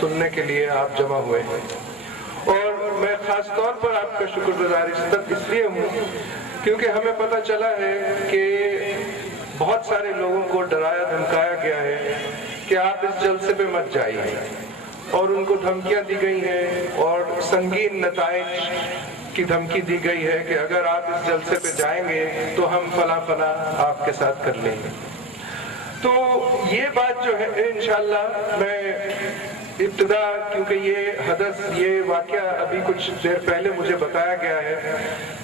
سننے کے لیے آپ جمع ہوئے ہیں، اور میں خاص طور پر آپ کا شکر گزار اس لیے ہوں کیونکہ ہمیں پتہ چلا ہے کہ بہت سارے لوگوں کو ڈرایا دھمکایا گیا ہے کہ آپ اس جلسے پہ مت جائیے، اور ان کو دھمکیاں دی گئی ہیں اور سنگین نتائج کی دھمکی دی گئی ہے کہ اگر آپ اس جلسے پہ جائیں گے تو ہم فلاں فلاں آپ کے ساتھ کر لیں گے۔ تو یہ بات جو ہے انشاءاللہ میں ابتدا، کیونکہ یہ حدث، یہ واقعہ ابھی کچھ دیر پہلے مجھے بتایا گیا ہے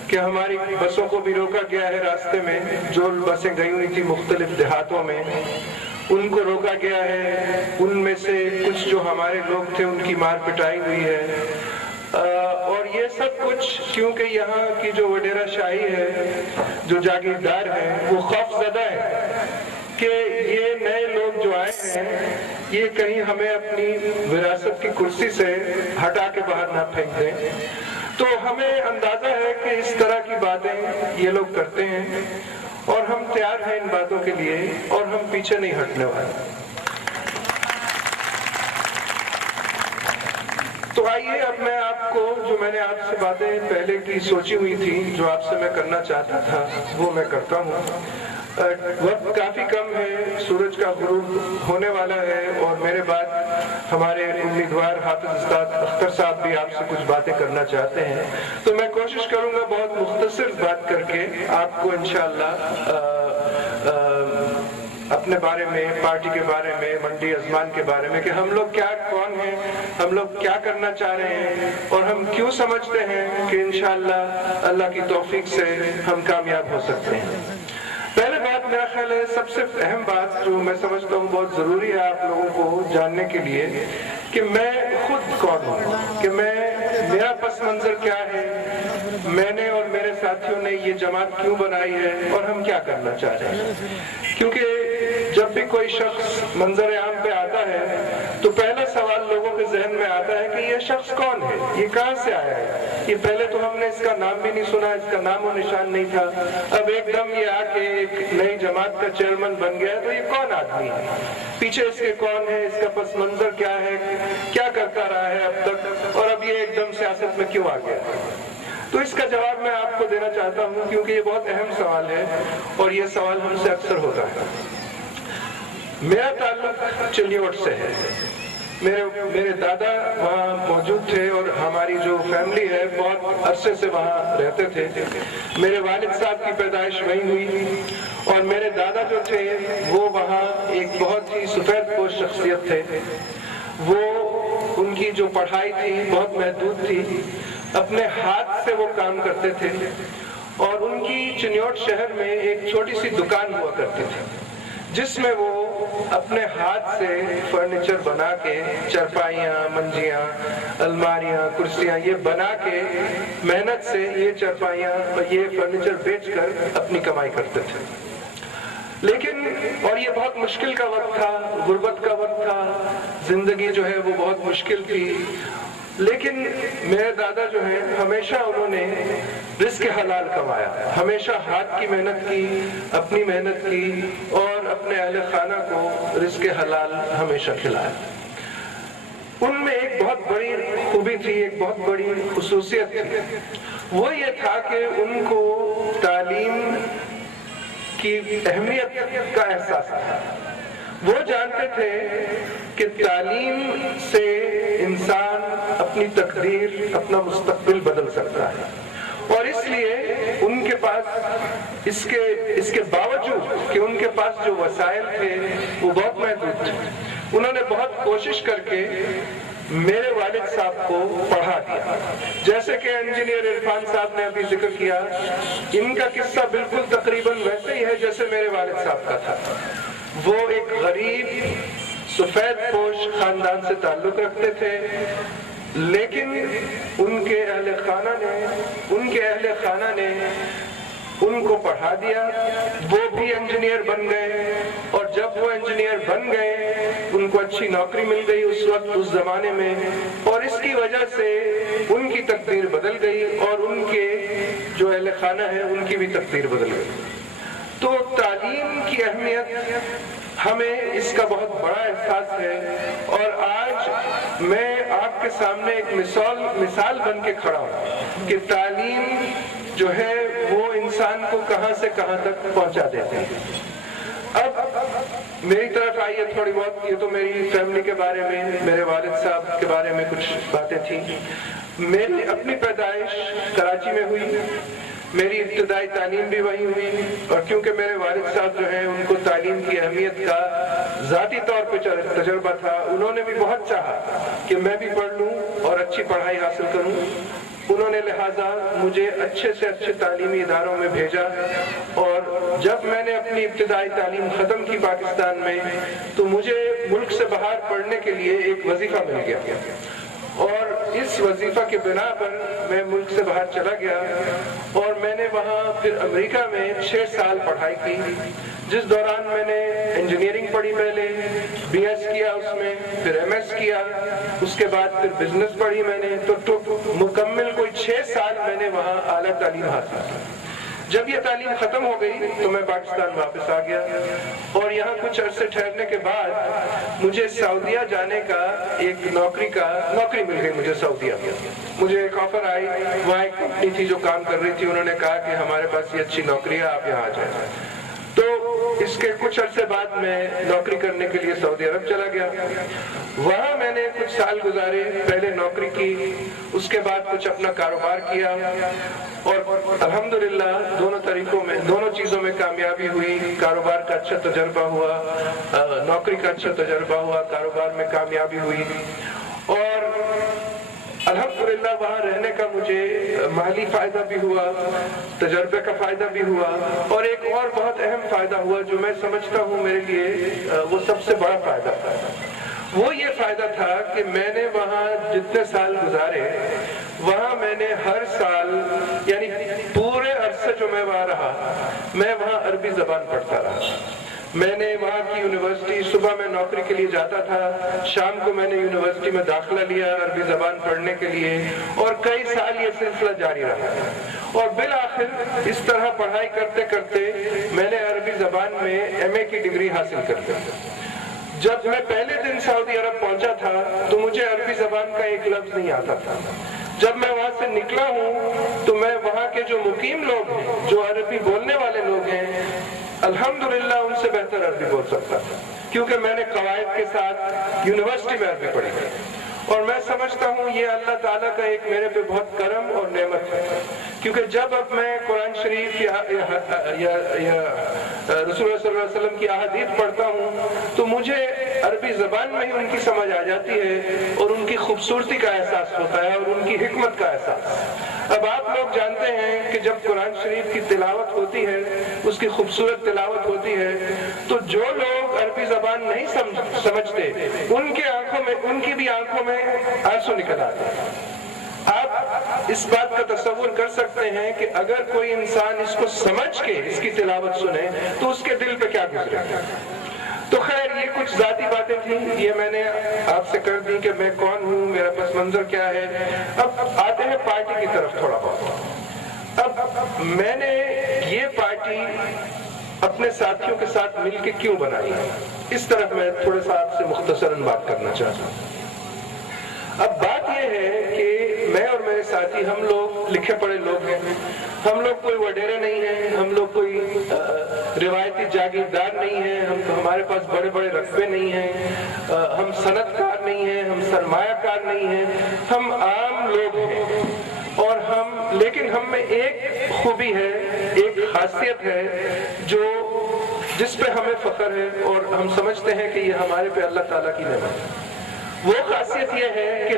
کہ ہماری بسوں کو بھی روکا گیا ہے راستے میں، جو بسیں گئی ہوئی تھی مختلف دیہاتوں میں ان کو روکا گیا ہے، ان میں سے کچھ جو ہمارے لوگ تھے ان کی مار پٹائی ہوئی ہے، اور یہ سب کچھ کیونکہ یہاں کی جو وڈیرہ شاہی ہے، جو جاگیردار ہیں، وہ خوف زدہ ہے کہ یہ نئے لوگ جو آئے ہیں یہ کہیں ہمیں اپنی وراثت کی کرسی سے ہٹا کے باہر نہ پھینک دیں۔ تو ہمیں اندازہ ہے کہ اس طرح کی باتیں یہ لوگ کرتے ہیں، اور ہم تیار ہیں ان باتوں کے لیے، اور ہم پیچھے نہیں ہٹنے والے۔ تو آئیے اب میں آپ کو جو میں نے آپ سے باتیں پہلے کی سوچی ہوئی تھی، جو آپ سے میں کرنا چاہتا تھا، وہ میں کرتا ہوں۔ وقت کافی کم ہے، سورج کا غروب ہونے والا ہے، اور میرے بعد ہمارے امیدوار حافظ استاد اختر صاحب بھی آپ سے کچھ باتیں کرنا چاہتے ہیں، تو میں کوشش کروں گا بہت مختصر بات کر کے آپ کو انشاءاللہ اپنے بارے میں، پارٹی کے بارے میں، منڈی ازمان کے بارے میں، کہ ہم لوگ کون ہیں، ہم لوگ کیا کرنا چاہ رہے ہیں، اور ہم کیوں سمجھتے ہیں کہ انشاءاللہ اللہ کی توفیق سے ہم کامیاب ہو سکتے ہیں۔ پہلے بات میرا خیال ہے سب سے اہم بات جو میں سمجھتا ہوں بہت ضروری ہے آپ لوگوں کو جاننے کے لیے، کہ میں خود کون ہوں، کہ میرا پس منظر کیا ہے، میں نے اور میرے ساتھیوں نے یہ جماعت کیوں بنائی ہے، اور ہم کیا کرنا چاہ رہے ہیں۔ کیونکہ جب بھی کوئی شخص منظر عام پہ آتا ہے تو پہلا سوال لوگوں کے ذہن میں آتا ہے کہ یہ شخص کون ہے، یہ کہاں سے آیا ہے، یہ پہلے تو ہم نے اس کا نام بھی نہیں سنا، اس کا نام و نشان نہیں تھا، اب ایک دم یہ آ کے ایک نئی جماعت کا چیئرمین بن گیا، تو یہ کون آدمی ہے، پیچھے اس کے کون ہے، اس کا پس منظر کیا ہے، کیا کرتا رہا ہے اب تک، اور اب یہ ایک دم سیاست میں کیوں آ گیا۔ تو اس کا جواب میں آپ کو دینا چاہتا ہوں کیونکہ یہ بہت اہم سوال ہے، اور یہ سوال ہم سے اکثر ہوتا ہے۔ میرا تعلق چلیوٹ سے ہے، میرے دادا وہاں موجود تھے، اور ہماری جو فیملی ہے بہت عرصے سے وہاں رہتے تھے۔ میرے والد صاحب کی پیدائش وہیں ہوئی، اور میرے دادا جو تھے وہ وہاں ایک بہت ہی سفید پوش شخصیت تھے۔ وہ ان کی جو پڑھائی تھی بہت محدود تھی، اپنے ہاتھ سے وہ کام کرتے تھے، اور ان کی چنیوٹ شہر میں ایک چھوٹی سی دکان ہوا کرتی تھی جس میں وہ اپنے ہاتھ سے فرنیچر بنا کے، چرپائیاں، منجیاں، الماریاں، کرسیاں، یہ بنا کے محنت سے یہ چرپائیاں اور یہ فرنیچر بیچ کر اپنی کمائی کرتے تھے۔ لیکن اور یہ بہت مشکل کا وقت تھا، غربت کا وقت تھا، زندگی جو ہے وہ بہت مشکل تھی، لیکن میرے دادا جو ہیں ہمیشہ انہوں نے رزق حلال کمایا، ہمیشہ ہاتھ کی محنت کی، اپنی محنت کی، اور اپنے اہل خانہ کو رزق حلال ہمیشہ کھلایا۔ ان میں ایک بہت بڑی خوبی تھی، ایک بہت بڑی خصوصیت تھی، وہ یہ تھا کہ ان کو تعلیم کی اہمیت کا احساس تھا۔ وہ جانتے تھے کہ تعلیم سے انسان اپنی تقدیر، اپنا مستقبل بدل سکتا ہے، اور اس لیے ان کے پاس اس کے باوجود کہ ان کے پاس جو وسائل تھے وہ بہت محدود تھے، انہوں نے بہت کوشش کر کے میرے والد صاحب کو پڑھا دیا۔ جیسے کہ انجینئر عرفان صاحب نے ابھی ذکر کیا، ان کا قصہ بالکل تقریباً ویسے ہی ہے جیسے میرے والد صاحب کا تھا۔ وہ ایک غریب سفید پوش خاندان سے تعلق رکھتے تھے، لیکن ان کے اہل خانہ نے ان کو پڑھا دیا، وہ بھی انجینئر بن گئے، اور جب وہ انجینئر بن گئے ان کو اچھی نوکری مل گئی اس وقت، اس زمانے میں، اور اس کی وجہ سے ان کی تقدیر بدل گئی، اور ان کے جو اہل خانہ ہیں ان کی بھی تقدیر بدل گئی۔ تو تعلیم کی اہمیت ہمیں اس کا بہت بڑا احساس ہے، اور آج میں آپ کے سامنے ایک مثال بن کے کھڑا ہوں کہ تعلیم جو ہے وہ انسان کو کہاں سے کہاں تک پہنچا دیتے ہیں۔ اب میری طرف آئیے تھوڑی بہت، یہ تو میری فیملی کے بارے میں، میرے والد صاحب کے بارے میں کچھ باتیں تھیں۔ میری اپنی پیدائش کراچی میں ہوئی، میری ابتدائی تعلیم بھی وہیں ہوئی، اور کیونکہ میرے والد صاحب جو ہیں ان کو تعلیم کی اہمیت کا ذاتی طور پہ تجربہ تھا، انہوں نے بھی بہت چاہا کہ میں بھی پڑھ لوں اور اچھی پڑھائی حاصل کروں۔ انہوں نے لہٰذا مجھے اچھے سے اچھے تعلیمی اداروں میں بھیجا، اور جب میں نے اپنی ابتدائی تعلیم ختم کی پاکستان میں تو مجھے ملک سے باہر پڑھنے کے لیے ایک وظیفہ مل گیا، اور اس وظیفہ کے بنا پر میں ملک سے باہر چلا گیا، اور میں نے وہاں پھر امریکہ میں 6 سال پڑھائی کی، جس دوران میں نے انجینئرنگ پڑھی، پہلے بی ایس کیا اس میں، پھر ایم ایس کیا، اس کے بعد پھر بزنس پڑھی میں نے، تو مکمل کوئی 6 سال میں نے وہاں اعلیٰ تعلیم حاصل کی۔ جب یہ تعلیم ختم ہو گئی تو میں پاکستان واپس آ گیا، اور یہاں کچھ عرصے ٹھہرنے کے بعد مجھے سعودیہ جانے کا ایک نوکری مل گئی مجھے سعودیہ۔ مجھے ایک آفر آئی، وہاں ایک کمپنی تھی جو کام کر رہی تھی، انہوں نے کہا کہ ہمارے پاس یہ اچھی نوکری ہے، آپ یہاں آ جائیں۔ تو اس کے کچھ عرصے بعد میں نوکری کرنے کے لیے سعودی عرب چلا گیا۔ وہاں میں نے کچھ سال گزارے، پہلے نوکری کی، اس کے بعد کچھ اپنا کاروبار کیا، اور الحمدللہ دونوں چیزوں میں کامیابی ہوئی۔ کاروبار کا اچھا تجربہ ہوا، نوکری کا اچھا تجربہ ہوا، کاروبار میں کامیابی ہوئی، اور الحمدللہ وہاں رہنے کا مجھے مالی فائدہ بھی ہوا، تجربے کا فائدہ بھی ہوا، اور ایک اور بہت اہم فائدہ ہوا جو میں سمجھتا ہوں میرے لیے وہ سب سے بڑا فائدہ تھا۔ وہ یہ فائدہ تھا کہ میں نے وہاں جتنے سال گزارے، وہاں میں نے ہر سال، یعنی پورے عرصے جو میں وہاں رہا، میں وہاں عربی زبان پڑھتا رہا۔ میں نے وہاں کی یونیورسٹی، صبح میں نوکری کے لیے جاتا تھا، شام کو میں نے یونیورسٹی میں داخلہ لیا عربی زبان پڑھنے کے لیے، اور کئی سال یہ سلسلہ جاری رہا، اور بالآخر اس طرح پڑھائی کرتے کرتے میں نے عربی زبان میں ایم اے کی ڈگری حاصل کر لی۔ جب میں پہلے دن سعودی عرب پہنچا تھا تو مجھے عربی زبان کا ایک لفظ نہیں آتا تھا۔ جب میں وہاں سے نکلا ہوں تو میں وہاں کے جو مقیم لوگ ہیں، جو عربی بولنے والے لوگ ہیں، الحمدللہ ان سے بہتر عربی بول سکتا تھا، کیونکہ میں نے قواعد کے ساتھ یونیورسٹی میں عربی پڑھی تھی۔ اور میں سمجھتا ہوں یہ اللہ تعالیٰ کا ایک میرے پہ بہت کرم اور نعمت ہے، کیونکہ جب اب میں قرآن شریف یا رسول اللہ صلی اللہ علیہ وسلم کی احادیث پڑھتا ہوں تو مجھے عربی زبان میں ہی ان کی سمجھ آ جاتی ہے، اور ان کی خوبصورتی کا احساس ہوتا ہے، اور ان کی حکمت کا احساس۔ اب آپ لوگ جانتے ہیں کہ جب قرآن شریف کی تلاوت ہوتی ہے، اس کی خوبصورت تلاوت ہوتی ہے، تو جو لوگ عربی زبان نہیں سمجھتے ان کی بھی آنکھوں میں آنسو نکل آتے ہیں۔ آپ اس بات کا تصور کر سکتے ہیں کہ اگر کوئی انسان اس کو سمجھ کے اس کی تلاوت سنے تو اس کے دل پہ کیا گزرے گا۔ تو خیر یہ کچھ ذاتی باتیں تھیں، یہ میں نے آپ سے کر دی کہ میں کون ہوں، میرا پس منظر کیا ہے۔ اب آتے ہیں پارٹی کی طرف تھوڑا بہت۔ اب میں نے یہ پارٹی اپنے ساتھیوں کے ساتھ مل کے کیوں بنائی، اس طرف میں تھوڑا سا آپ سے مختصراً بات کرنا چاہتا ہوں۔ اب بات یہ ہے کہ میں اور میرے ساتھی، ہم لوگ لکھے پڑھے لوگ ہیں، ہم لوگ کوئی وڈیرے نہیں ہیں، ہم لوگ کوئی روایتی جاگیردار نہیں ہیں، ہمارے پاس بڑے بڑے رقبے نہیں ہیں، ہم صنعت کار نہیں ہیں، ہم سرمایہ کار نہیں ہیں، ہم عام لوگ ہیں، اور لیکن ہم میں ایک خوبی ہے، ایک خاصیت ہے جس پہ ہمیں فخر ہے، اور ہم سمجھتے ہیں کہ یہ ہمارے پہ اللہ تعالیٰ کی نعمت ہے۔ وہ خاصیت یہ ہے کہ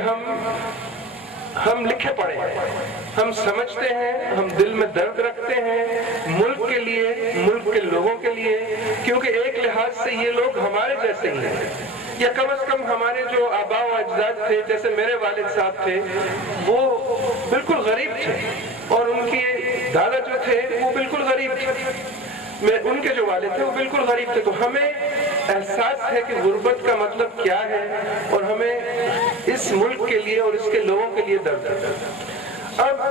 ہم لکھے پڑھے ہیں، ہم سمجھتے ہیں، ہم دل میں درد رکھتے ہیں ملک کے لیے، ملک کے لوگوں کے لیے، کیونکہ ایک لحاظ سے یہ لوگ ہمارے جیسے ہی ہیں، یا کم از کم ہمارے جو آباء و اجداد تھے، جیسے میرے والد صاحب تھے، وہ بالکل غریب تھے، اور ان کے دادا جو تھے وہ بالکل غریب تھے، ان کے جو والد تھے وہ بالکل غریب تھے۔ تو ہمیں احساس ہے کہ غربت کا مطلب کیا ہے، اور ہمیں اس ملک کے لیے اور اس کے لوگوں کے لیے درد ہے۔ اب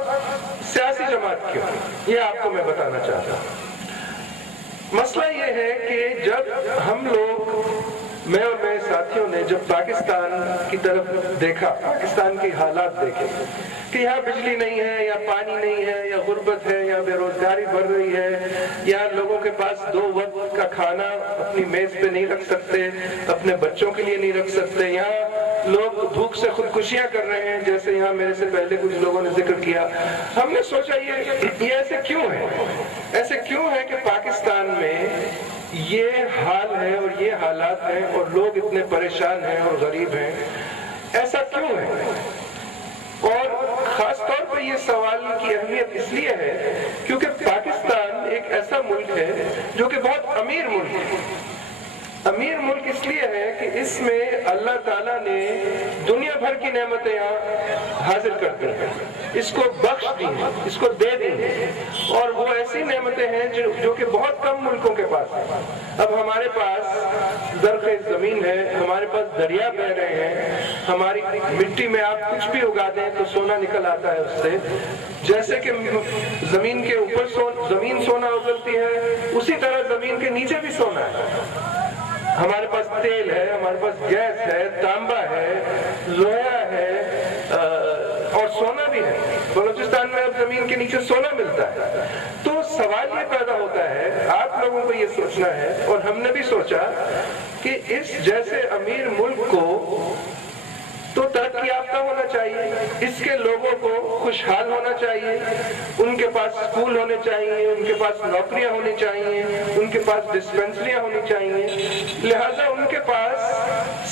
سیاسی جماعت کیوں، یہ آپ کو میں بتانا چاہتا ہوں۔ مسئلہ یہ ہے کہ جب ہم لوگ، میں اور میرے ساتھیوں نے جب پاکستان کی طرف دیکھا، پاکستان کی حالات دیکھے کہ یہاں بجلی نہیں ہے، یا پانی نہیں ہے، یا غربت ہے، یا بے روزگاری بڑھ رہی ہے، یا لوگوں کے پاس 2 وقت کا کھانا اپنی میز پہ نہیں رکھ سکتے، اپنے بچوں کے لیے نہیں رکھ سکتے، یہاں لوگ بھوک سے خودکشیاں کر رہے ہیں، جیسے یہاں میرے سے پہلے کچھ لوگوں نے ذکر کیا. ہم نے سوچا یہ ایسے کیوں ہے؟ ایسے کیوں ہے کہ پاکستان میں یہ حال ہے اور یہ حالات ہیں اور لوگ اتنے پریشان ہیں اور غریب ہیں؟ ایسا کیوں ہے؟ اور خاص طور پہ یہ سوال کی اہمیت اس لیے ہے کیونکہ پاکستان ایک ایسا ملک ہے جو کہ بہت امیر ملک ہے. امیر ملک اس لیے ہے کہ اس میں اللہ تعالیٰ نے دنیا بھر کی نعمتیں یہاں حاصل کر دی ہیں، اس کو بخش دی ہیں، اس کو دے دی ہیں، اور وہ ایسی نعمتیں ہیں جو کہ بہت کم ملکوں کے پاس ہیں. اب ہمارے پاس زرخیز زمین ہے، ہمارے پاس دریا بہ رہے ہیں، ہماری مٹی میں آپ کچھ بھی اگا دیں تو سونا نکل آتا ہے اس سے. جیسے کہ زمین کے اوپر زمین سونا اگلتی ہے، اسی طرح زمین کے نیچے بھی سونا ہے. ہمارے پاس تیل ہے، ہمارے پاس گیس ہے، تانبا ہے، لوہا ہے، اور سونا بھی ہے. بلوچستان میں اب زمین کے نیچے سونا ملتا ہے. تو سوال یہ پیدا ہوتا ہے، آپ لوگوں کو یہ سوچنا ہے، اور ہم نے بھی سوچا کہ اس جیسے امیر ملک کو تو ترقی یافتہ ہونا چاہیے، اس کے لوگوں کو خوشحال ہونا چاہیے، ان کے پاس اسکول ہونے چاہیے، ان کے پاس نوکریاں ہونی چاہیے، ان کے پاس ڈسپنسریاں ہونی چاہیے، لہذا ان کے پاس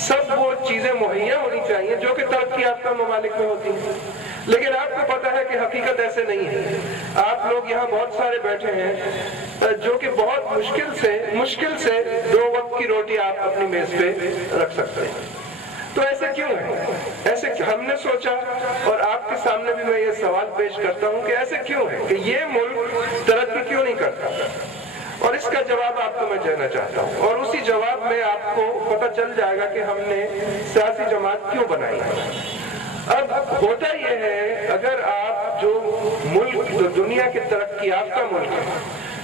سب وہ چیزیں مہیا ہونی چاہیے جو کہ ترقی یافتہ ممالک میں ہوتی ہیں. لیکن آپ کو پتا ہے کہ حقیقت ایسے نہیں ہے. آپ لوگ یہاں بہت سارے بیٹھے ہیں جو کہ بہت مشکل سے 2 وقت کی روٹی آپ اپنی میز پہ رکھ سکتے ہیں. تو ایسے کیوں ہے؟ ایسے ہم نے سوچا، اور آپ کے سامنے بھی میں یہ سوال پیش کرتا ہوں کہ ایسے کیوں ہے کہ یہ ملک ترقی کیوں نہیں کرتا؟ اور اس کا جواب آپ کو میں دینا چاہتا ہوں، اور اسی جواب میں آپ کو پتہ چل جائے گا کہ ہم نے سیاسی جماعت کیوں بنائی ہے. اب ہوتا یہ ہے، اگر آپ جو دنیا کے ترقی یافتہ ملک ہیں،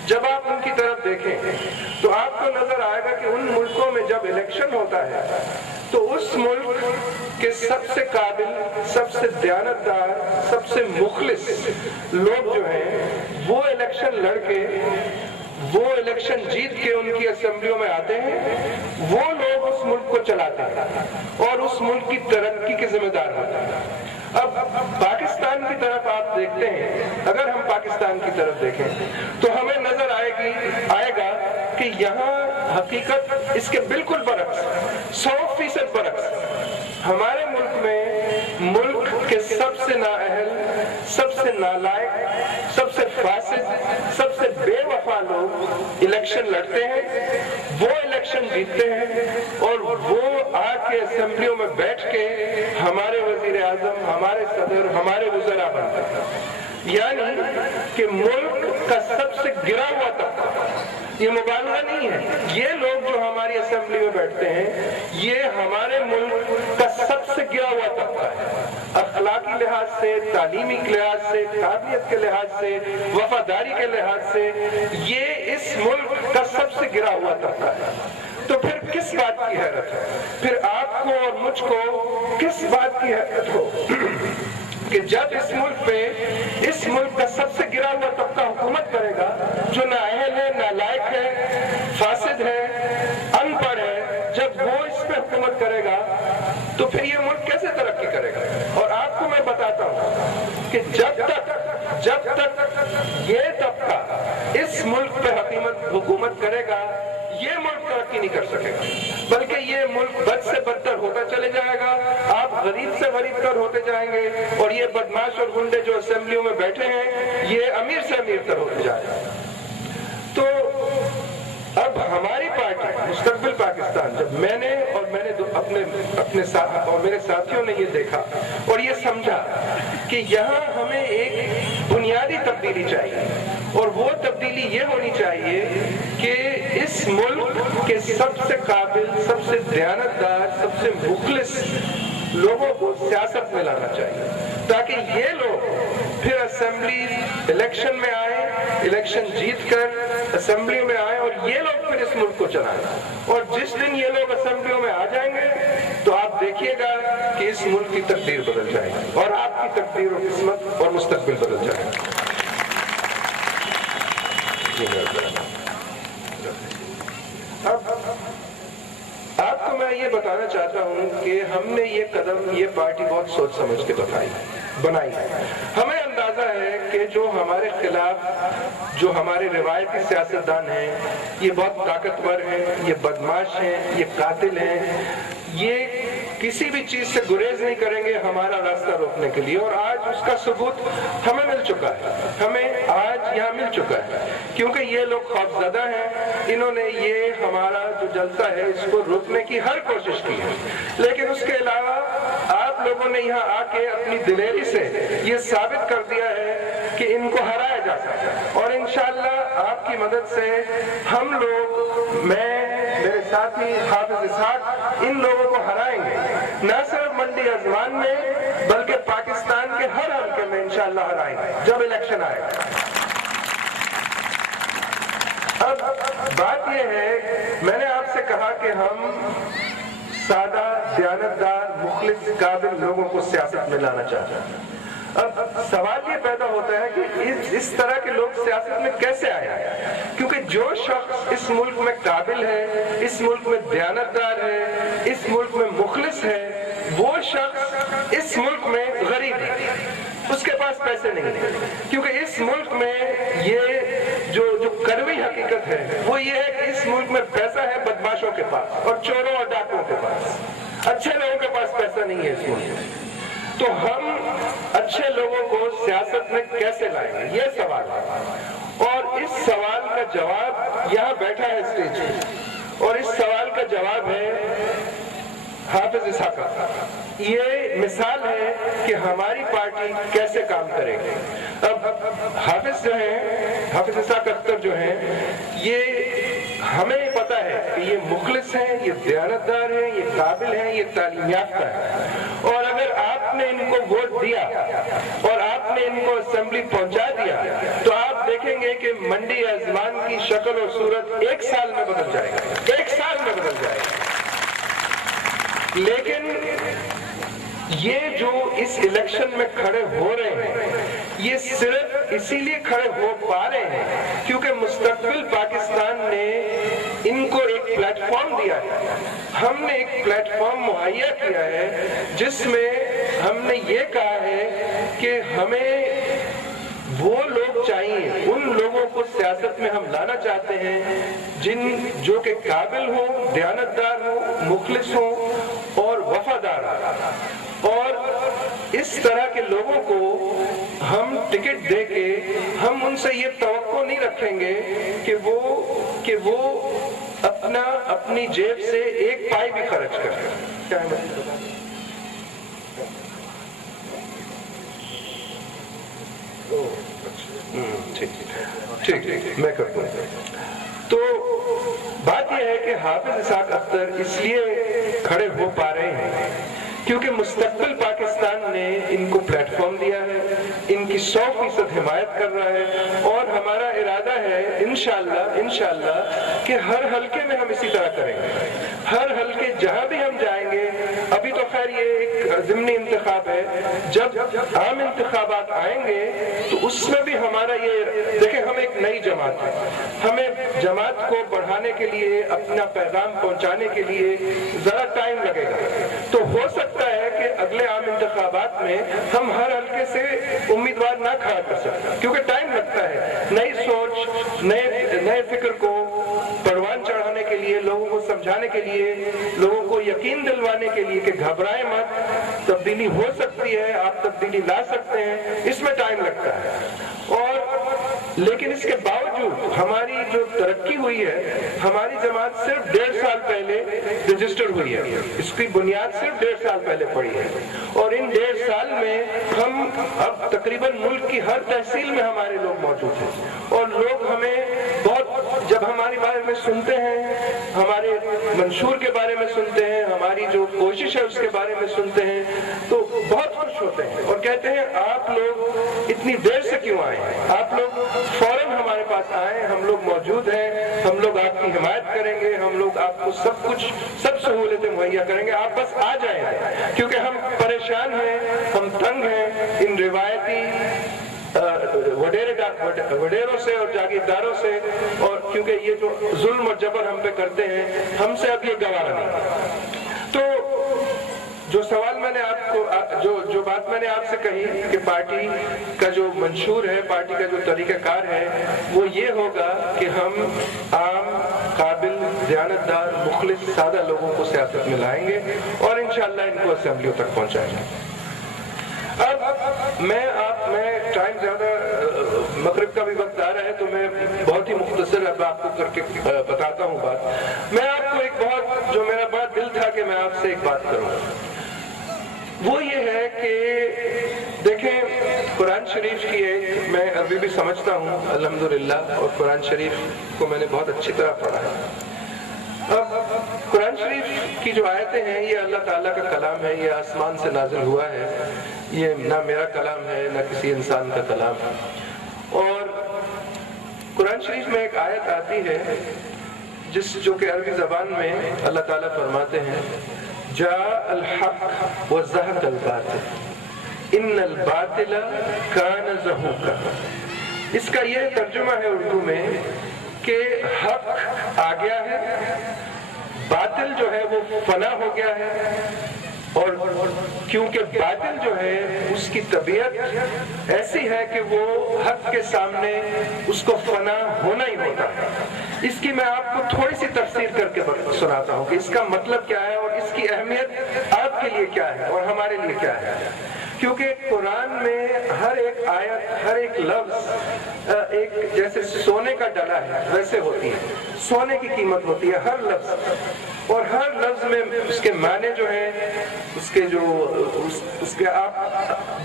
جب آپ ان کی طرف دیکھیں تو آپ کو نظر آئے گا کہ ان ملکوں میں جب الیکشن ہوتا ہے تو اس ملک کے سب سے قابل، سب سے دیانتدار، سب سے مخلص لوگ جو ہیں وہ الیکشن لڑ کے، وہ الیکشن جیت کے ان کی اسمبلیوں میں آتے ہیں. وہ لوگ اس ملک کو چلاتے ہیں اور اس ملک کی ترقی کے ذمہ دار ہوتے ہیں. اب پاکستان کی طرف آپ دیکھتے ہیں، اگر ہم پاکستان کی طرف دیکھیں تو ہمیں نظر آئے گا کہ یہاں حقیقت اس کے بالکل برعکس، 100% برعکس. ہمارے ملک میں ملک کے سب سے نااہل، سب سے نالائق، سب سے فاسد، سب سے بے وفا لوگ الیکشن لڑتے ہیں، وہ الیکشن جیتتے ہیں، اور وہ آ کے اسمبلیوں میں بیٹھ کے ہمارے وزیر اعظم، ہمارے صدر، ہمارے وزراء بنتے ہیں. یعنی کہ ملک کا سب سے گرا ہوا طبقہ، یہ مبالغہ نہیں ہے، یہ لوگ جو ہماری اسمبلی میں بیٹھتے ہیں یہ ہمارے ملک کا سب سے گرا ہوا طبقہ ہے. اخلاقی لحاظ سے، تعلیمی لحاظ سے، قابلیت کے لحاظ سے، وفاداری کے لحاظ سے یہ اس ملک کا سب سے گرا ہوا طبقہ ہے. تو پھر کس بات کی حیرت ہے؟ پھر آپ کو اور مجھ کو کس بات کی حیرت ہو کہ جب اس ملک کا سب سے گرا ہوا طبقہ حکومت کرے گا، جو نااہل ہے، نالائق ہے، فاسد ہے، ان پڑھ ہے، جب وہ اس پہ حکومت کرے گا تو پھر یہ ملک کیسے ترقی کرے گا؟ اور آپ کو میں بتاتا ہوں کہ جب تک یہ طبقہ اس ملک پہ حکومت کرے گا یہ ملک ترقی نہیں کر سکے گا، بلکہ یہ ملک بد سے بدتر ہوتا چلے جائے گا. آپ غریب سے غریب تر ہوتے جائیں گے، اور یہ بدماش اور گنڈے جو اسمبلیوں میں بیٹھے ہیں یہ امیر سے امیر تر ہوتے جائے گا. تو اب ہماری پارٹی مستقبل پاکستان، جب میں نے اپنے ساتھ اور میرے ساتھیوں نے یہ دیکھا اور یہ سمجھا کہ یہاں ہمیں ایک بنیادی تبدیلی چاہیے، اور وہ تبدیلی یہ ہونی چاہیے کہ اس ملک کے سب سے قابل، سب سے دیانتدار، سب سے مخلص لوگوں کو سیاست میں لانا چاہیے، تاکہ یہ لوگ پھر اسمبلی الیکشن میں آئیں، الیکشن جیت کر اسمبلیوں میں آئیں اور یہ لوگ پھر اس ملک کو چلائیں. اور جس دن یہ لوگ اسمبلیوں میں آ جائیں گے تو آپ دیکھیے گا کہ اس ملک کی تقدیر بدل جائے گی اور آپ کی تقدیر و قسمت اور مستقبل بدل جائے گا. اب آپ کو میں یہ بتانا چاہتا ہوں کہ ہم نے یہ قدم، یہ پارٹی بہت سوچ سمجھ کے بنائی ہے. ہمیں اندازہ ہے کہ جو ہمارے خلاف جو ہمارے روایتی سیاستدان ہیں یہ بہت طاقتور ہیں، یہ بدماش ہیں، یہ قاتل ہیں، یہ کسی بھی چیز سے گریز نہیں کریں گے ہمارا راستہ روکنے کے لیے. اور آج اس کا ثبوت ہمیں مل چکا ہے، ہمیں آج یہاں مل چکا ہے، کیونکہ یہ لوگ خوفزدہ ہیں. انہوں نے یہ ہمارا جو جلسہ ہے اس کو روکنے کی ہر کوشش کی ہے، لیکن اس کے علاوہ آپ لوگوں نے یہاں آ کے اپنی دلیری سے یہ ثابت کر دیا ہے کہ ان کو ہرایا جا سکتا ہے. اور انشاءاللہ آپ کی مدد سے ہم لوگ، میرے ساتھی حافظ اسحاق، ان لوگوں کو ہرائیں گے، نہ صرف منڈی ازمان میں بلکہ پاکستان کے ہر حلقے میں انشاءاللہ ہرائیں گے جب الیکشن آئے گا. اب بات یہ ہے، میں نے آپ سے کہا کہ ہم سادہ، دیانتدار، مخلص، قابل لوگوں کو سیاست میں لانا چاہتے ہیں. اب سوال یہ پیدا ہوتا ہے کہ اس طرح کے لوگ سیاست میں کیسے آئے؟ کیونکہ جو شخص اس ملک میں قابل ہے، اس ملک میں دیانتدار ہے، اس ملک میں مخلص ہے، وہ شخص اس ملک میں غریب ہے، اس کے پاس پیسے نہیں ہیں. کیونکہ اس ملک میں یہ جو کڑوی حقیقت ہے وہ یہ ہے کہ اس ملک میں پیسہ ہے بدماشوں کے پاس اور چوروں اور ڈاکوؤں کے پاس. اچھے لوگوں کے پاس پیسہ نہیں ہے اس ملک میں. تو ہم اچھے لوگوں کو سیاست میں کیسے لائیں گے، یہ سوال ہے. اور اس سوال کا جواب یہاں بیٹھا ہے اسٹیج پہ، اور اس سوال کا جواب ہے حافظ اسحاق. یہ مثال ہے کہ ہماری پارٹی کیسے کام کرے گی. اب حافظ جو ہیں، حافظ اسحاق اختر جو ہیں، یہ ہمیں پتا ہے کہ یہ مخلص ہیں، یہ دیانتدار ہیں، یہ قابل ہیں، یہ تعلیم یافتہ ہیں. اور اگر آپ نے ان کو ووٹ دیا اور آپ نے ان کو اسمبلی پہنچا دیا تو آپ دیکھیں گے کہ منڈی ازمان کی شکل اور صورت ایک سال میں بدل جائے گا، ایک سال میں بدل جائے گا. لیکن یہ جو اس الیکشن میں کھڑے ہو رہے ہیں یہ صرف اسی لیے کھڑے ہو پا رہے ہیں کیونکہ مستقبل پاکستان نے ان کو ایک پلیٹ فارم دیا ہے. ہم نے ایک پلیٹ فارم مہیا کیا ہے جس میں ہم نے یہ کہا ہے کہ ہمیں وہ لوگ چاہیے، ان لوگوں کو سیاست میں ہم لانا چاہتے ہیں جو کہ قابل ہوں، دیانتدار ہوں، مخلص ہوں اور وفادار ہوں. اور اس طرح کے لوگوں کو ہم ٹکٹ دے کے ہم ان سے یہ توقع نہیں رکھیں گے کہ وہ اپنی جیب سے ایک پائی بھی خرچ کریں. کیا ہے ٹھیک میں کرتا ہوں. تو بات یہ ہے کہ حافظ اسحاق اختر اس لیے کھڑے ہو پا رہے ہیں کیونکہ مستقبل پاکستان نے ان کو پلیٹ فارم دیا ہے، ان کی 100% حمایت کر رہا ہے. اور ہمارا ارادہ ہے انشاءاللہ کہ ہر حلقے میں ہم اسی طرح کریں گے. ہر حلقے جہاں بھی ہم جائیں گے، ابھی تو خیر یہ ایک ضمنی انتخاب ہے، جب عام انتخابات آئیں گے تو اس میں بھی ہمارا یہ دیکھیں، ہم ایک نئی جماعت ہے، ہمیں جماعت کو بڑھانے کے لیے، اپنا پیغام پہنچانے کے لیے ذرا ٹائم لگے گا. تو ہو سکتا ہے کہ اگلے عام انتخابات میں ہم ہر حلقے سے امیدوار نہ کھڑا کر سکتے کیونکہ ٹائم لگتا ہے. نئی سوچ، نئے فکر کو پروان چڑھانے کے لیے، لوگوں کو سمجھانے کے لیے، لوگوں کو یقین دلوانے کے لیے کہ گھبرائیں مت، تبدیلی ہو سکتی ہے، آپ تبدیلی لا سکتے ہیں، اس میں ٹائم لگتا ہے. اور لیکن اس کے باوجود ہماری جو ترقی ہوئی ہے، ہماری جماعت صرف 1.5 سال پہلے رجسٹر ہوئی ہے، اس کی بنیاد صرف 1.5 سال پہلے پڑی ہے. اور ان 1.5 سال میں ہم اب تقریباً ملک کی ہر تحصیل میں ہمارے لوگ موجود ہیں. اور لوگ ہمیں جب ہمارے بارے میں سنتے ہیں، ہمارے منشور کے بارے میں سنتے ہیں، ہماری جو کوشش ہے اس کے بارے میں سنتے ہیں تو بہت خوش ہوتے ہیں اور کہتے ہیں آپ لوگ اتنی دیر سے کیوں آئے ہیں، آپ لوگ فوراً ہمارے ہم لوگ آپ کی حمایت کریں گے، ہم لوگ آپ کو سب سہولتیں مہیا کریں گے، آپ بس آ جائیں، کیونکہ ہم پریشان ہیں، ہم تنگ ہیں ان روایتی وڈیروں سے اور جاگیرداروں سے، اور کیونکہ یہ جو ظلم اور جبر ہم پہ کرتے ہیں، ہم سے اب یہ گوارا نہیں۔ تو جو سوال میں نے آپ کو جو بات میں نے آپ سے کہی کہ پارٹی کا جو منشور ہے، پارٹی کا جو طریقہ کار ہے، وہ یہ ہوگا کہ ہم عام، قابل، دیانتدار، مخلص، سادہ لوگوں کو سیاست میں لائیں گے اور انشاءاللہ ان کو اسمبلیوں تک پہنچائیں گے۔ اب میں ٹائم زیادہ، مغرب کا بھی وقت آ رہا ہے، تو میں بہت ہی مختصر اب آپ کو کر کے بتاتا ہوں بات۔ میں آپ کو جو میرا بہت دل تھا کہ میں آپ سے ایک بات کروں، وہ یہ ہے کہ دیکھیں، قرآن شریف کی میں عربی بھی سمجھتا ہوں الحمدللہ، اور قرآن شریف کو میں نے بہت اچھی طرح پڑھا ہے۔ اب قرآن شریف کی جو آیتیں ہیں، یہ اللہ تعالیٰ کا کلام ہے، یہ آسمان سے نازل ہوا ہے، یہ نہ میرا کلام ہے نہ کسی انسان کا کلام ہے۔ اور قرآن شریف میں ایک آیت آتی ہے جو کہ عربی زبان میں اللہ تعالیٰ فرماتے ہیں، جاء الحق وزهق الباطل ان الباطل کان زہوقا۔ اس کا یہ ترجمہ ہے اردو میں کہ حق آ گیا ہے، باطل جو ہے وہ فنا ہو گیا ہے، اور کیونکہ باطل جو ہے اس کی طبیعت ایسی ہے کہ وہ حق کے سامنے اس کو فنا ہونا ہی ہوتا ہے۔ اس کی میں آپ کو تھوڑی سی تفسیر کر کے سناتا ہوں کہ اس کا مطلب کیا ہے اور اس کی اہمیت آپ کے لیے کیا ہے اور ہمارے لیے کیا ہے۔ کیونکہ قرآن میں ہر ایک آیت، ہر ایک لفظ ایک جیسے سونے کا ڈلا ہے ویسے ہوتی ہے، سونے کی قیمت ہوتی ہے ہر لفظ، اور ہر لفظ میں اس کے معنی جو ہیں، اس کے آپ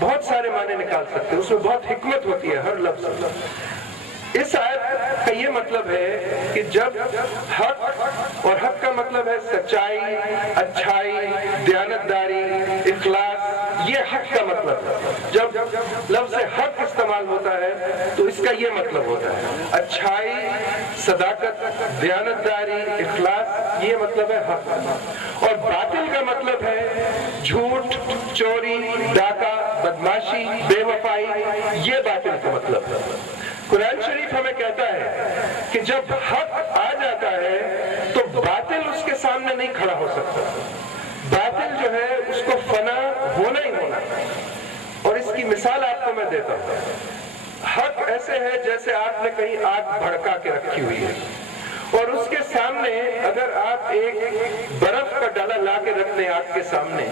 بہت سارے معنی نکال سکتے ہیں، اس میں بہت حکمت ہوتی ہے ہر لفظ۔ اس آیت کا یہ مطلب ہے کہ جب حق، اور حق کا مطلب ہے سچائی، اچھائی، دیانتداری، اخلاص، یہ حق کا مطلب ہے۔ جب لفظ حق استعمال ہوتا ہے تو اس کا یہ مطلب ہوتا ہے اچھائی، صداقت، دیانتداری، اخلاص، یہ مطلب ہے حق۔ اور باطل کا مطلب ہے جھوٹ، چوری، ڈاکہ، بدماشی، بے وفائی، یہ باطل کا مطلب ہے۔ قرآن شریف ہمیں کہتا ہے کہ جب حق آ جاتا ہے تو باطل اس کے سامنے نہیں کھڑا ہو سکتا، باطل جو ہے اس کو فنا ہونا ہی ہونا۔ اور اس کی مثال آپ کو میں دیتا ہوں، حق ایسے ہے جیسے آپ نے کہیں آگ بھڑکا کے رکھی ہوئی ہے، اور اس کے سامنے اگر آپ ایک برف کا ڈلا لا کے رکھ دیں آگ کے سامنے،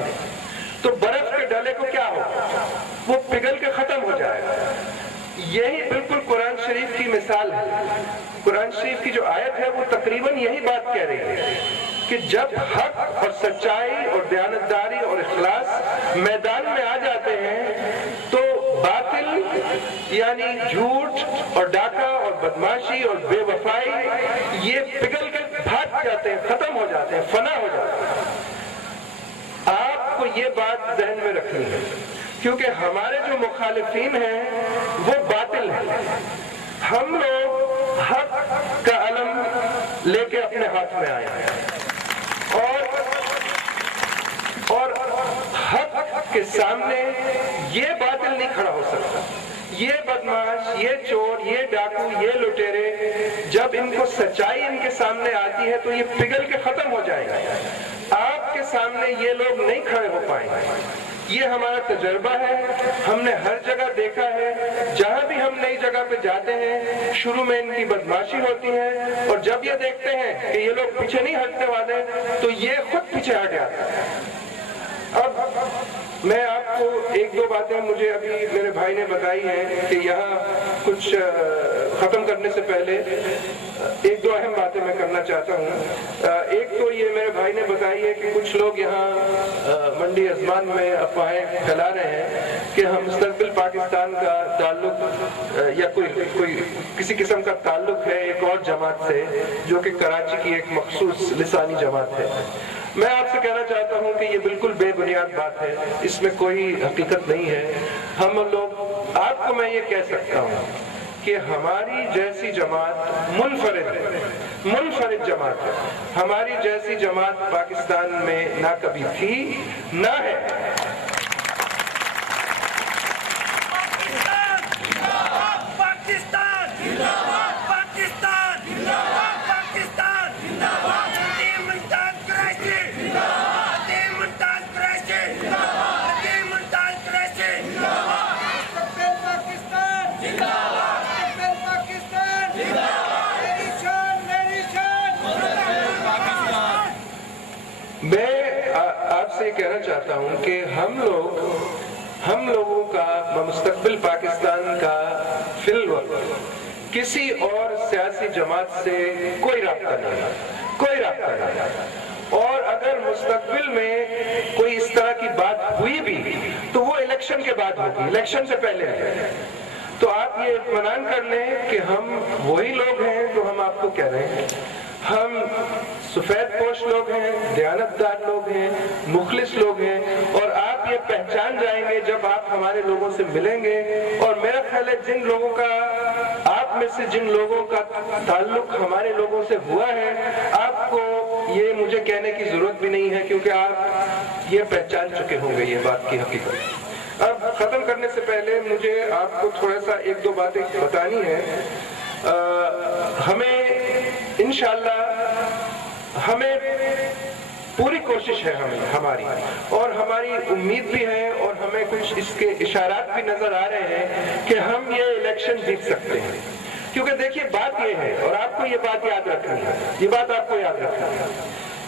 تو برف کے ڈلے کو کیا ہوگا؟ وہ پگھل کے ختم ہو جائے گا۔ یہی بالکل قرآن شریف کی مثال ہے۔ قرآن شریف کی جو آیت ہے وہ تقریباً یہی بات کہہ رہی ہے کہ جب حق اور سچائی اور دیانتداری اور اخلاص میدان میں آ جاتے ہیں تو باطل یعنی جھوٹ اور ڈاکہ اور بدماشی اور بے وفائی یہ پگھل کے بھاگ جاتے ہیں، ختم ہو جاتے ہیں، فنا ہو جاتے ہیں۔ آپ کو یہ بات ذہن میں رکھنی ہے، کیونکہ ہمارے جو مخالفین ہیں وہ باطل ہیں، ہم لوگ حق کا علم لے کے اپنے ہاتھ میں آئے ہیں، اور حق کے سامنے یہ باطل نہیں کھڑا ہو سکتا۔ یہ بدماش، یہ چور، یہ ڈاکو، یہ لٹیرے، جب ان کو سچائی ان کے سامنے آتی ہے تو یہ پگھل کے ختم ہو جائے گا۔ آپ کے سامنے یہ لوگ نہیں کھڑے ہو پائیں گے۔ یہ ہمارا تجربہ ہے، ہم نے ہر جگہ دیکھا ہے، جہاں بھی ہم نئی جگہ پہ جاتے ہیں شروع میں ان کی بدماشی ہوتی ہے، اور جب یہ دیکھتے ہیں کہ یہ لوگ پیچھے نہیں ہٹنے والے تو یہ خود پیچھے ہٹ جاتے ہیں۔ اب میں آپ کو ایک دو باتیں مجھے ابھی میرے بھائی نے بتائی ہیں کہ یہاں کچھ ختم کرنے سے پہلے ایک دو اہم باتیں میں کرنا چاہتا ہوں۔ ایک تو یہ میرے بھائی نے بتائی ہے کہ کچھ لوگ یہاں منڈی ازمان میں افواہیں پھیلا رہے ہیں کہ ہم مستقبل پاکستان کا تعلق یا کوئی کسی قسم کا تعلق ہے ایک اور جماعت سے جو کہ کراچی کی ایک مخصوص لسانی جماعت ہے۔ میں آپ سے کہنا چاہتا ہوں کہ یہ بالکل بے بنیاد بات ہے، اس میں کوئی حقیقت نہیں ہے۔ ہم لوگ، آپ کو میں یہ کہہ سکتا ہوں کہ ہماری جیسی جماعت منفرد ہے، منفرد جماعت ہے. ہماری جیسی جماعت پاکستان میں نہ کبھی تھی نہ ہے. میں آپ سے کہنا چاہتا ہوں کہ ہم لوگوں کا مستقبل پاکستان کا فی الوقت کسی اور سیاسی جماعت سے کوئی رابطہ نہیں. اور اگر مستقبل میں کوئی اس طرح کی بات ہوئی بھی تو وہ الیکشن کے بعد ہوگی, الیکشن سے پہلے ہے. تو آپ یہ اطمینان کر لیں کہ ہم وہی لوگ ہیں جو ہم آپ کو کہہ رہے ہیں. ہم سفید پوش لوگ ہیں, دیانتدار لوگ ہیں, مخلص لوگ ہیں, اور آپ یہ پہچان جائیں گے جب آپ ہمارے لوگوں سے ملیں گے. اور میرا خیال ہے آپ میں سے جن لوگوں کا تعلق ہمارے لوگوں سے ہوا ہے, آپ کو یہ مجھے کہنے کی ضرورت بھی نہیں ہے, کیونکہ آپ یہ پہچان چکے ہوں گے یہ بات کی حقیقت. اب ختم کرنے سے پہلے مجھے آپ کو تھوڑا سا ایک دو باتیں بتانی ہے. ہمیں انشاءاللہ ہمیں پوری کوشش ہے ہماری, اور ہماری امید بھی ہے, اور ہمیں کچھ اس کے اشارات بھی نظر آ رہے ہیں کہ ہم یہ الیکشن جیت سکتے ہیں. کیونکہ دیکھیے بات یہ ہے, اور آپ کو یہ بات یاد رکھنی ہے, یہ بات آپ کو یاد رکھنی ہے,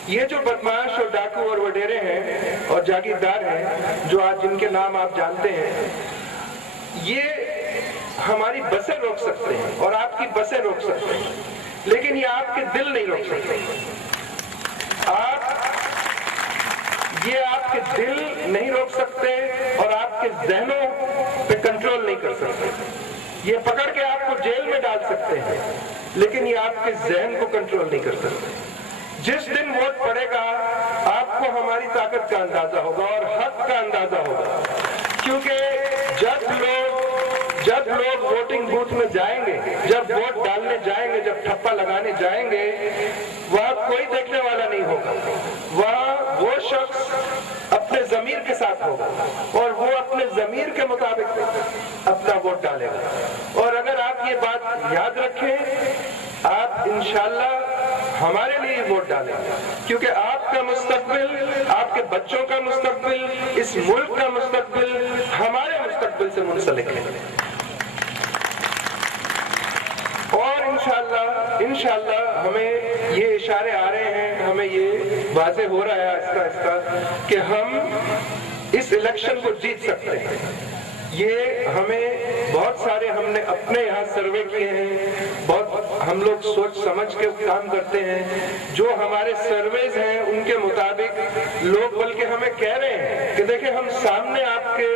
یہ جو بدماش اور ڈاکو اور وڈیرے ہیں اور جاگیردار ہیں جو آج جن کے نام آپ جانتے ہیں, یہ ہماری بسیں روک سکتے ہیں اور آپ کی بسیں روک سکتے ہیں, لیکن یہ آپ کے دل نہیں روک سکتے. یہ آپ کے دل نہیں روک سکتے اور آپ کے ذہنوں پہ کنٹرول نہیں کر سکتے. یہ پکڑ کے آپ کو جیل میں ڈال سکتے ہیں, لیکن یہ آپ کے ذہن کو کنٹرول نہیں کر سکتے. جس دن ووٹ پڑے گا آپ کو ہماری طاقت کا اندازہ ہوگا اور حق کا اندازہ ہوگا. کیونکہ جب لوگ ووٹنگ بوتھ میں جائیں گے, جب ووٹ ڈالنے جائیں گے, جب ٹھپا لگانے جائیں گے, وہاں کوئی دیکھنے والا نہیں ہوگا. وہاں وہ شخص اپنے ضمیر کے ساتھ ہوگا اور وہ اپنے ضمیر کے مطابق اپنا ووٹ ڈالے گا. اور اگر آپ یہ بات یاد رکھیں, آپ انشاءاللہ ہمارے لیے ووٹ ڈالیں, کیونکہ آپ کا مستقبل, آپ کے بچوں کا مستقبل, اس ملک کا مستقبل ہمارے مستقبل سے منسلک ہے. اور انشاءاللہ ہمیں یہ اشارے آ رہے ہیں, ہمیں یہ واضح ہو رہا ہے آہستہ کہ ہم اس الیکشن کو جیت سکتے ہیں. یہ ہمیں بہت سارے ہم نے اپنے یہاں سروے کیے ہیں, بہت ہم لوگ سوچ سمجھ کے کام کرتے ہیں. جو ہمارے سرویز ہیں ان کے مطابق لوگ بلکہ ہمیں کہہ رہے ہیں کہ دیکھیں ہم سامنے آپ کے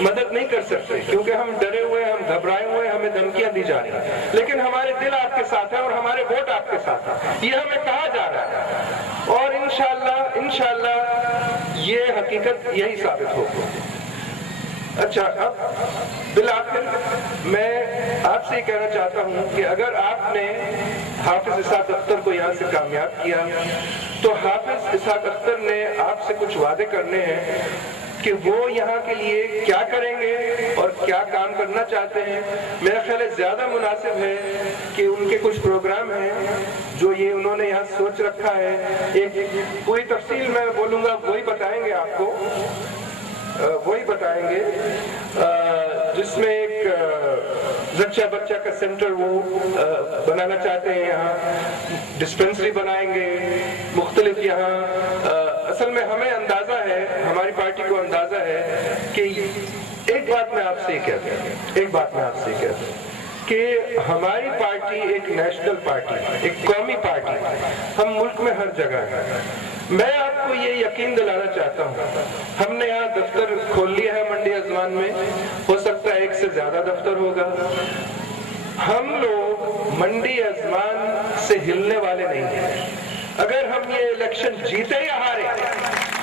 مدد نہیں کر سکتے کیونکہ ہم ڈرے ہوئے, ہم گھبرائے ہوئے, ہمیں دھمکیاں دی جا رہی ہیں, لیکن ہمارے دل آپ کے ساتھ ہیں اور ہمارے ووٹ آپ کے ساتھ ہیں, یہ ہمیں کہا جا رہا ہے. اور انشاءاللہ یہ حقیقت یہی ثابت ہوگی. اچھا, اب بالآخر میں آپ سے یہ کہنا چاہتا ہوں کہ اگر آپ نے حافظ اسحاق اختر کو یہاں سے کامیاب کیا تو حافظ اسحاق اختر نے آپ سے کچھ وعدے کرنے ہیں کہ وہ یہاں کے لیے کیا کریں گے اور کیا کام کرنا چاہتے ہیں. میرا خیال ہے زیادہ مناسب ہے کہ ان کے کچھ پروگرام ہیں جو یہ انہوں نے یہاں سوچ رکھا ہے. ایک پوری تفصیل میں بولوں گا, وہی بتائیں گے آپ کو, وہی بتائیں گے, جس میں ایک زچہ بچہ کا سینٹر وہ بنانا چاہتے ہیں, یہاں ڈسپنسری بنائیں گے مختلف. یہاں اصل میں ہمیں اندازہ ہے, ہماری پارٹی کو اندازہ ہے کہ ایک بات میں آپ سے کہتا ہوں کہ ہماری پارٹی ایک نیشنل پارٹی ہے, ایک قومی پارٹی ہے, ہم ملک میں ہر جگہ ہیں. میں آپ کو یہ یقین دلانا چاہتا ہوں, ہم نے یہاں دفتر کھول لیا ہے منڈی ازمان میں, ہو سکتا ہے ایک سے زیادہ دفتر ہوگا. ہم لوگ منڈی ازمان سے ہلنے والے نہیں ہیں. اگر ہم یہ الیکشن جیتے یا ہارے,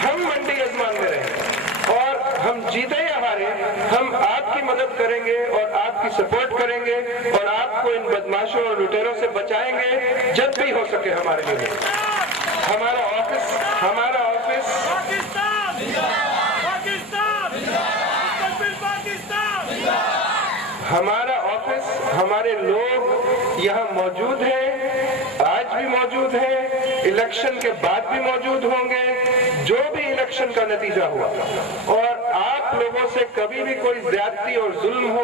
ہم منڈی ازمان میں رہیں اور ہم جیتے یا ہارے ہم آپ کی مدد کریں گے اور آپ کی سپورٹ کریں گے اور آپ کو ان بدماشوں اور لٹیروں سے بچائیں گے جب بھی ہو سکے ہمارے لیے. ہمارا آفس ہمارے لوگ یہاں موجود ہیں, آج بھی موجود ہیں, الیکشن کے بعد بھی موجود ہوں گے. جو بھی الیکشن کا نتیجہ ہوا اور آپ لوگوں سے کبھی بھی کوئی زیادتی اور ظلم ہو,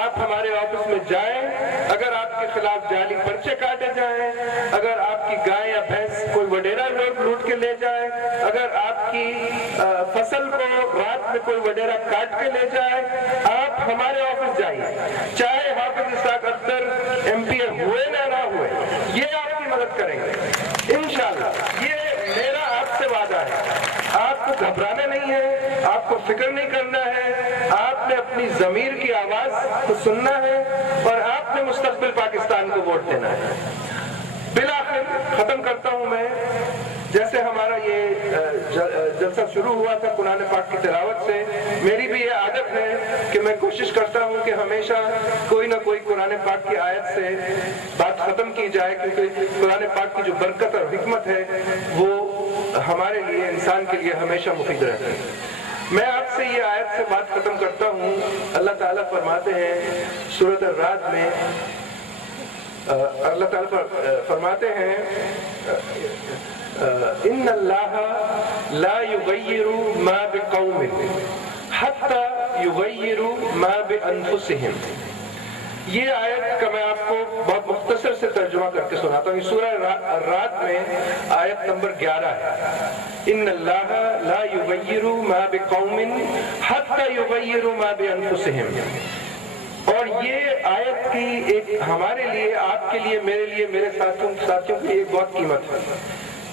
آپ ہمارے آفس میں جائیں. اگر آپ کے خلاف جعلی پرچے کاٹے جائیں, اگر آپ کی گائے یا بھینس کوئی وڈیرا لوٹ کے لے جائے, اگر آپ کی فصل کو رات میں کوئی وڈیرا کاٹ کے لے جائے, آپ ہمارے آفس جائیے. چاہے حافظ اسحاق اختر ایم پی ہوئے نہ ہوئے, یہ آپ کی مدد کریں گے انشاءاللہ. یہ میرا آپ سے وعدہ ہے. آپ کو گھبرانا نہیں ہے, آپ کو فکر نہیں کرنا ہے, آپ نے اپنی ضمیر کی آواز کو سننا ہے اور آپ نے مستقبل پاکستان کو ووٹ دینا ہے. بالآخر ختم کرتا ہوں میں. جیسے ہمارا یہ جلسہ شروع ہوا تھا قرآن پاک کی تلاوت سے, میری بھی یہ عادت ہے کہ میں کوشش کرتا ہوں کہ ہمیشہ کوئی نہ کوئی قرآن پاک کی آیت سے بات ختم کی جائے, کیونکہ قرآن پاک کی جو برکت اور حکمت ہے وہ ہمارے لیے, انسان کے لیے ہمیشہ مفید رہتی ہے. میں آپ سے یہ آیت سے بات ختم کرتا ہوں. اللہ تعالیٰ فرماتے ہیں سورۃ الرعد میں, اللہ تعالیٰ فرماتے ہیں ان اللہ لا یغیر ما بقوم حتی یغیروا ما بانفسہم. یہ آیت کا میں آپ کو بہت مختصر سے ترجمہ کر کے سناتا ہوں. سورہ الرعد میں آیت نمبر 11 ہے. ان اللہ لا یغیر ما بقوم حتی یغیروا ما بانفسہم. اور یہ آیت کی ایک ہمارے لیے, آپ کے لیے, میرے لیے, میرے ساتھیوں کے لیے بہت قیمت ہے.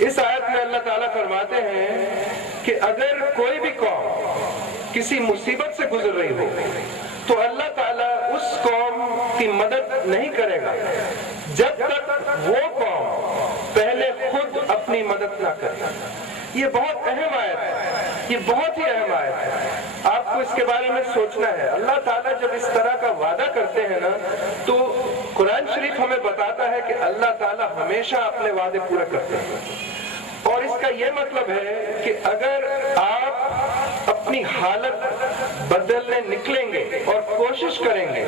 اس آیت میں اللہ تعالیٰ فرماتے ہیں کہ اگر کوئی بھی قوم کسی مصیبت سے گزر رہی ہو تو اللہ تعالیٰ اس قوم کی مدد نہیں کرے گا جب تک وہ قوم پہلے خود اپنی مدد نہ کرے. یہ بہت اہم آیت ہے, یہ بہت ہی اہم آیت ہے. آپ کو اس کے بارے میں سوچنا ہے. اللہ تعالیٰ جب اس طرح کا وعدہ کرتے ہیں نا, تو قرآن شریف ہمیں بتاتا ہے کہ اللہ تعالیٰ ہمیشہ اپنے وعدے پورے کرتے ہیں. اور اس کا یہ مطلب ہے کہ اگر آپ اپنی حالت بدلنے نکلیں گے اور کوشش کریں گے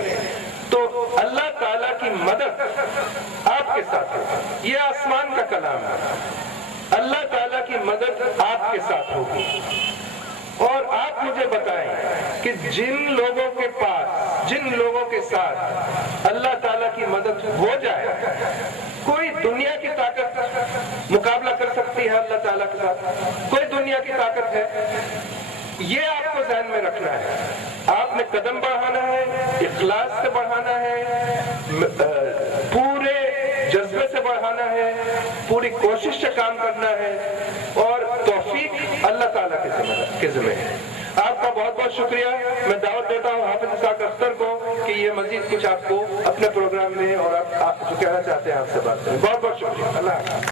تو اللہ تعالیٰ کی مدد آپ کے ساتھ ہوگی. یہ آسمان کا کلام ہے. اللہ تعالیٰ کی مدد آپ کے ساتھ ہوگی. اور آپ مجھے بتائیں کہ جن لوگوں کے پاس, جن لوگوں کے ساتھ اللہ تعالیٰ کی مدد ہو جائے, کوئی دنیا کی طاقت مقابلہ کر سکتی ہے اللہ تعالیٰ کے ساتھ؟ کوئی دنیا کی طاقت ہے؟ یہ آپ کو ذہن میں رکھنا ہے. آپ نے قدم بڑھانا ہے, اخلاص سے بڑھانا ہے, پورے جذبے سے بڑھانا ہے, پوری کوشش سے کام کرنا ہے, اور توفیق اللہ تعالیٰ کے ذمہ ہے. آپ کا بہت بہت شکریہ. میں دعوت دیتا ہوں حافظ اسحاق اختر کو کہ یہ مزید کچھ آپ کو اپنے پروگرام میں اور آپ جو کہنا چاہتے ہیں آپ سے بات کریں. بہت بہت شکریہ. اللہ حافظ.